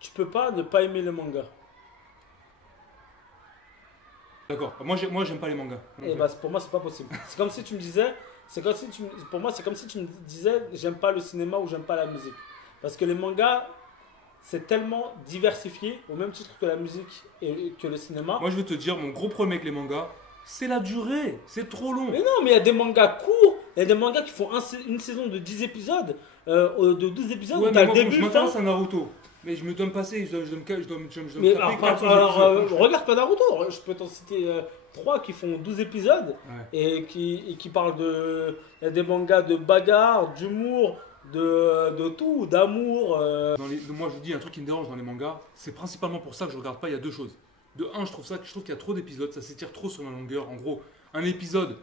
tu peux pas ne pas aimer le manga. D'accord. Moi, j'aime pas les mangas. Et bah, pour moi, c'est pas possible. C'est comme si tu me disais, pour moi, c'est comme si tu me disais, j'aime pas le cinéma ou j'aime pas la musique. Parce que les mangas, c'est tellement diversifié, au même titre que la musique et que le cinéma. Moi, je vais te dire, mon gros problème avec les mangas, c'est la durée. C'est trop long. Mais non, mais il y a des mangas courts, il y a des mangas qui font une saison de 10 épisodes, de 12 épisodes, Ouais, où mais t'as moi, le je début, fin. m'intéresse à Naruto. Mais je dois me passer, je dois me Mais taper alors, 14 épisodes. regarde pas Naruto, je peux t'en citer 3 qui font 12 épisodes Ouais. et qui parlent de. Il y a des mangas de bagarre, d'humour, de tout, d'amour. Moi, je vous dis, un truc qui me dérange dans les mangas, c'est principalement pour ça que je regarde pas. Il y a deux choses. De un, je trouve qu'il y a trop d'épisodes, ça s'étire trop sur la longueur. En gros, un épisode,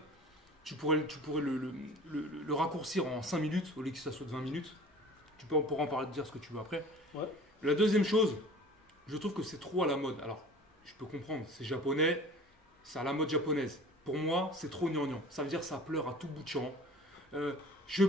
tu pourrais le raccourcir en 5 minutes au lieu que ça soit de 20 minutes. On pourra en parler, dire ce que tu veux après. Ouais. La deuxième chose, je trouve que c'est trop à la mode. Alors, je peux comprendre, c'est japonais, c'est à la mode japonaise. Pour moi, c'est trop gnangnan. Ça veut dire que ça pleure à tout bout de champ. Je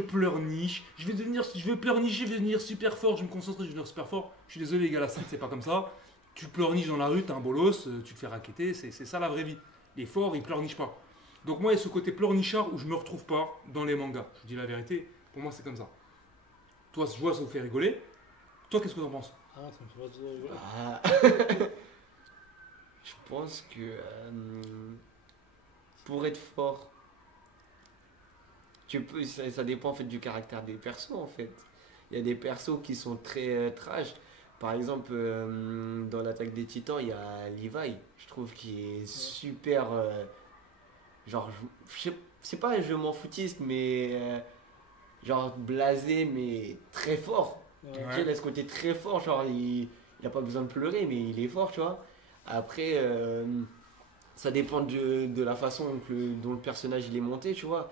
pleurniche, je vais pleurnicher, je vais devenir super fort, je vais me concentrer, je vais devenir super fort. Je suis désolé les gars, la scène c'est pas comme ça. Tu pleurniches dans la rue, t'es un bolos, tu te fais raqueter, c'est ça la vraie vie. Les forts, ils pleurnichent pas. Donc moi, il y a ce côté pleurnichard où je me retrouve pas dans les mangas. Je vous dis la vérité, pour moi c'est comme ça. Toi, je vois, ça vous fait rigoler. Toi, qu'est-ce que t'en penses? Ah, ça me fait pas du tout rigoler. Ah. Je pense que pour être fort, ça dépend en fait du caractère des persos en fait. Il y a des persos qui sont très trash. Par exemple, dans l'attaque des Titans, il y a Levi. Je trouve qu'il est super. Genre, c'est pas un jeu m'en foutiste, mais genre blasé, mais très fort. Ouais. Tu sais, il a ce côté très fort. Genre, il a pas besoin de pleurer, mais il est fort, tu vois. Après, ça dépend de la façon dont le personnage il est monté, tu vois.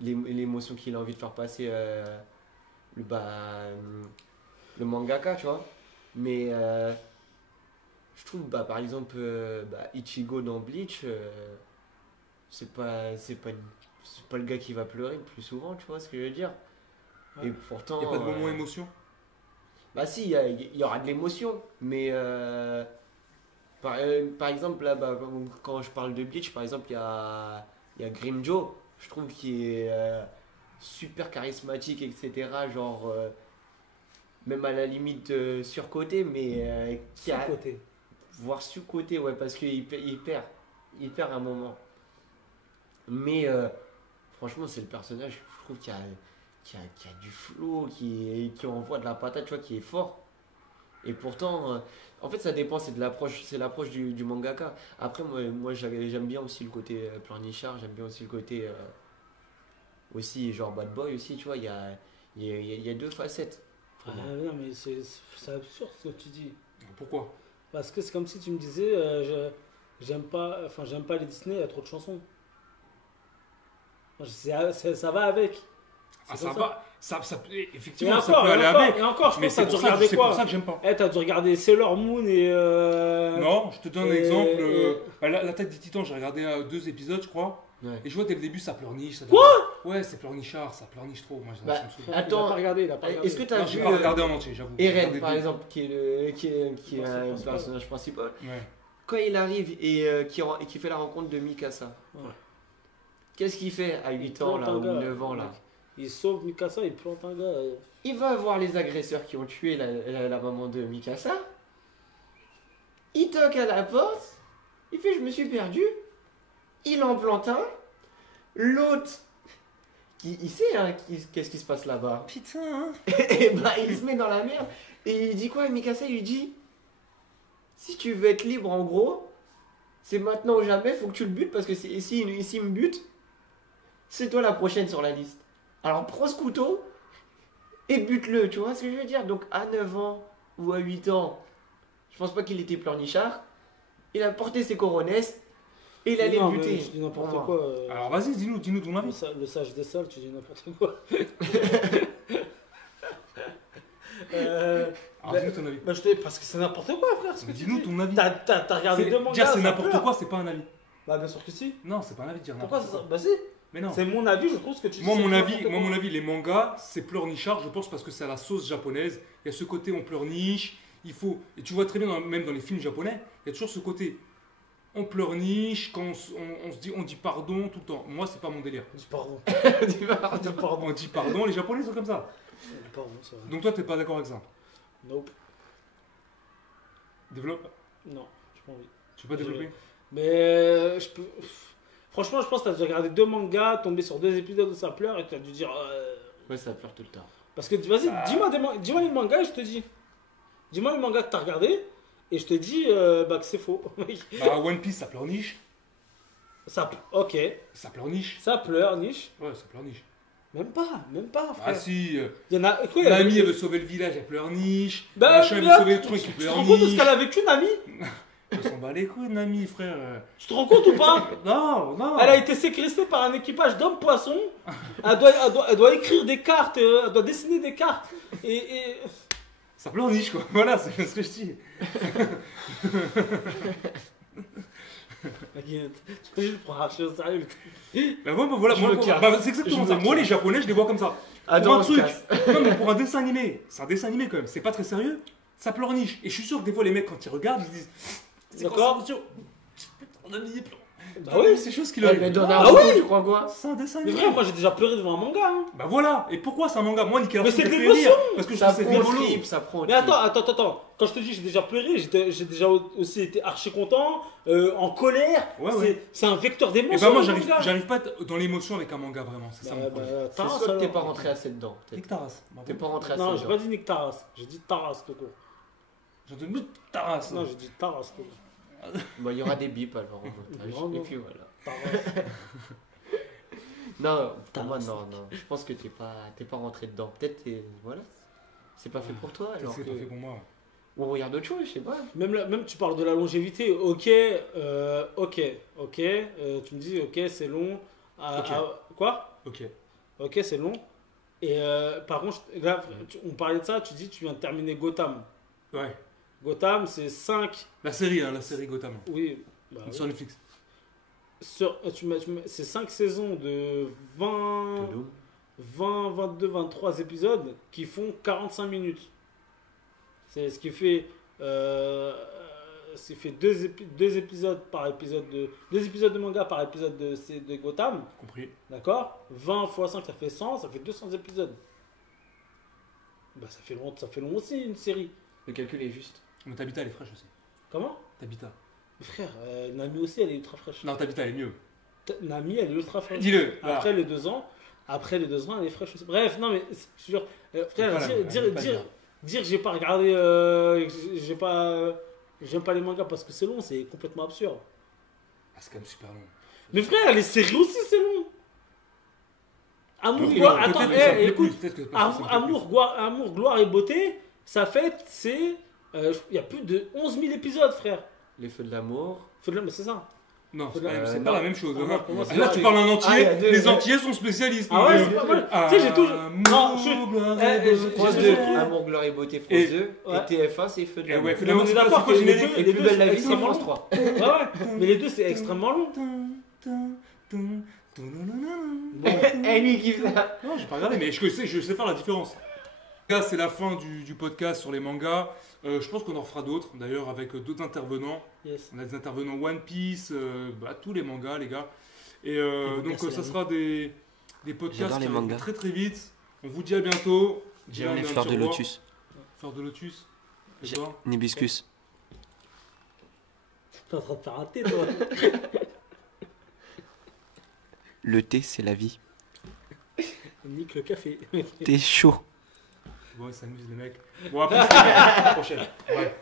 L'émotion qu'il a envie de faire passer le mangaka, tu vois. Mais je trouve, par exemple, Ichigo dans Bleach, c'est pas le gars qui va pleurer le plus souvent, tu vois ce que je veux dire. Ouais. Et pourtant. Il n'y a pas de moment émotion? Bah si, il y aura de l'émotion, mais par exemple, là, quand je parle de Bleach, par exemple, il y a Grimmjow, je trouve qu'il est super charismatique, etc. Genre, même à la limite surcoté, mais Sous-côté. voire sous-côté, ouais, parce qu'il perd un moment. Mais franchement, c'est le personnage, je trouve, qui a du flow, qui envoie de la patate, tu vois, qui est fort. Et pourtant, en fait, ça dépend, c'est l'approche du mangaka. Après, moi j'aime bien aussi le côté pleurnichard, j'aime bien aussi le côté aussi genre bad boy aussi, tu vois, il y a deux facettes. Ah, non, mais c'est absurde ce que tu dis. Pourquoi? Parce que c'est comme si tu me disais, j'aime pas les Disney, il y a trop de chansons. Ça va avec. Ah, C'est ça comme va, Et effectivement, ça encore, peut aller et encore, avec. et encore, je Mais pense que t'as dû c'est regarder pour quoi? ça que j'aime pas. T'as dû regarder Sailor Moon et. Non, je te donne un et- exemple. et- L'attaque des Titans, j'ai regardé 2 épisodes, je crois. Ouais. Et je vois dès le début, ça pleurniche. Quoi? Ouais, c'est pleurnichard, ça pleurniche trop. Moi, Bah, ça me saoule. Il a Attends, pas regardé, il a pas regardé. est-ce que t'as Non, vu j'ai pas regardé en entier, j'avoue. J'ai Eren, regardé par deux. exemple, qui est un Principal. personnage principal, Ouais. quand il arrive et qui fait la rencontre de Mikasa, Ouais. qu'est-ce qu'il fait à 8 Il ans plante là, un ou gars, 9 ans là? Il sauve Mikasa, il plante un gars. Il va voir les agresseurs qui ont tué la maman de Mikasa. Il toque à la porte. Il fait je me suis perdu. Il en plante un. L'autre, il sait hein, qu'est-ce qui se passe là-bas. Putain, hein. Et bah il se met dans la merde. Et il dit quoi Mikasa il lui dit si tu veux être libre en gros, c'est maintenant ou jamais, faut que tu le butes parce que s'il me bute, c'est toi la prochaine sur la liste. Alors prends ce couteau et bute-le, tu vois ce que je veux dire? Donc à 9 ans ou à 8 ans, je pense pas qu'il était pleurnichard. Il a porté ses coronesses et il allait Non, le mais buter. tu dis n'importe Pour moi. quoi. Alors vas-y, dis-nous ton avis. Le sage des sols, tu dis n'importe quoi. Alors dis-nous ton avis. Parce que c'est n'importe quoi, frère. Ce que Mais tu dis-nous dis. ton avis. T'as regardé deux mangas. Dire c'est ça n'importe pleure. quoi, c'est pas un avis. Bah, bien sûr que si. Non, c'est pas un avis de dire Pourquoi n'importe ça? quoi. Bah, si. Mais non. C'est mon avis, je trouve ce que tu dis. Moi, c'est mon n'importe avis, quoi. les mangas, c'est pleurnichard, je pense, parce que c'est à la sauce japonaise. Il y a ce côté on pleurniche, il faut. Et tu vois très bien, même dans les films japonais, il y a toujours ce côté. On pleurniche, quand on dit pardon tout le temps. Moi, c'est pas mon délire. Dis pardon. Tu vois, Dis pardon. On dit pardon, les Japonais sont comme ça. Pardon, c'est vrai. Donc toi, t'es pas d'accord avec ça? Nope. Développe. Non, j'ai pas envie. Tu peux pas développer? Mais je peux. Franchement, je pense que t'as déjà regardé 2 mangas, tombé sur 2 épisodes où ça pleure et tu as dû dire. Ouais, ça pleure tout le temps. Parce que vas-y, dis-moi les mangas et je te dis. Dis-moi le manga que t'as regardé et je te dis que c'est faux. Bah, One Piece, ça pleurniche. Ok. Ça pleurniche. Ça pleure, niche. Ouais, ça pleurniche. Même pas, frère. Ah si. Il y en a. Quoi, il y a- Nami, elle veut sauver le village, elle pleurniche. Bah, Machin, elle veut mais sauver le attends, truc, tu elle te rends compte de ce pleurniche. qu'elle a vécu, Nami? Elle s'en bat les couilles, Nami, frère. Tu te rends compte ou pas? Non, non. Elle a été séquestrée par un équipage d'hommes-poissons. Elle doit écrire des cartes, elle doit dessiner des cartes. Et... Ça pleurniche, quoi. Voilà, c'est ce que je dis. Je prends Archie au sérieux. Bah, moi, bah, voilà, Je moi, me casse. bah, c'est exactement Je ça. me Moi, casse. les Japonais, je les vois comme ça. Ah Pour non, un on se truc. casse. Non, mais pour un dessin animé. C'est un dessin animé quand même. C'est pas très sérieux. Ça pleurniche. Et je suis sûr que des fois, les mecs, quand ils regardent, ils se disent. C'est quoi D'accord. ça, monsieur On a mis pleure. Bah oui. C'est chose qu'il Ouais, arrive. mais dans Ah Naruto, oui. tu crois quoi? C'est un dessin Mais animé. frère, moi j'ai déjà pleuré devant un manga. Hein. Bah voilà. Et pourquoi c'est un manga? Moi, Nickel Mais c'est de fait l'émotion. rire. Parce que je Ça trouve que prend c'est au rigolo. trip, ça prend au Mais trip. attends. Quand je te dis j'ai déjà pleuré, j'ai déjà aussi été archi content, en colère. Ouais, ouais. C'est un vecteur Et d'émotion. bah moi, le manga. j'arrive pas dans l'émotion avec un manga vraiment. C'est ça mon problème. C'est soit que t'es pas rentré assez dedans. peut-être. Nique ta race. T'es pas rentré assez Non, j'ai dedans. pas dit Nick Taras. J'ai dit Taras tout court. J'en te nique ta race. Non, j'ai dit Taras tout court. Bon, il y aura des bips alors au montage. Non, non. Et puis voilà. Taras. Non, pour moi, Taras. non. Je pense que t'es pas rentré dedans. Peut-être, voilà. C'est pas fait pour toi. Alors C'est que... pas fait pour moi. Ou on regarde autre chose, je sais pas. Même tu parles de la longévité, ok, tu me dis ok c'est long, Ok. quoi? Ok. Ok c'est long, et par contre là on parlait de ça, tu dis tu viens de terminer Gotham. Ouais. Gotham c'est 5, La série Gotham. oui, bah oui. Sur Netflix. C'est 5 saisons de 20, 22, 23 épisodes qui font 45 minutes. C'est ce qui fait, deux épisodes par épisode de 2 épisodes de manga par épisode de Gotham, Compris. d'accord? 20 x 5 ça fait 100, ça fait 200 épisodes. Bah ça fait long aussi une série. Le calcul est juste. Mais Tabitha, elle est fraîche aussi. Comment? Tabitha. Mais frère, Nami aussi elle est ultra fraîche. Non, Tabitha, elle est mieux. Nami elle est ultra fraîche. Dis-le. Après les 2 ans, elle est fraîche aussi. Bref, non mais je jure, frère, Pas la- dire que j'ai pas regardé, j'aime pas les mangas parce que c'est long, c'est complètement absurde. Ah, c'est quand même super long. Mais frère, les séries aussi c'est long. Amour, Oui, gloire, peut-être attends, que ça me plaît écoute, plus, peut-être que parce que ça me plaît amour, gloire et beauté, ça fait, c'est, il y a plus de 11 000 épisodes, frère. Les feux de l'amour. Mais c'est ça. plus. Non, c'est Euh, pas non. la même chose. Ah, non, pour moi, c'est Là, pas- tu parles un Ah, il y entier. a deux- Les entiers sont spécialistes. Ah ouais, Donc, c'est pas mal. Tu sais, j'ai toujours. Non, France j'ai 2, toujours- Amour, gloire et beauté, France Et- 2. Ouais. Et TF1, c'est feux de Et l'amour. ouais, feux de Mais on l'amour, est c'est d'accord pas que le les générique. deux- Et plus belle la vie, c'est extrêmement France long. 3. Ouais, mais les deux c'est extrêmement long. Et lui qui fait ça. Non, j'ai pas regardé, mais je sais faire la différence. Là, c'est la fin du podcast sur les mangas. Je pense qu'on en fera d'autres, d'ailleurs, avec d'autres intervenants. Yes. On a des intervenants One Piece, tous les mangas, les gars. Et mangas, donc, c'est ça la vie. sera des podcasts J'adore qui les arrivent mangas. très très vite. On vous dit à bientôt. J'aime les Diane, un fleurs petit de revoir. lotus. Fleurs de lotus. Et J'ai- toi Nibiscus. T'es en train de faire un thé, toi. Le thé, c'est la vie. Nique le café. Thé chaud. Ouais, ça amuse les mecs. Bon, après, c'est la prochaine. Ouais.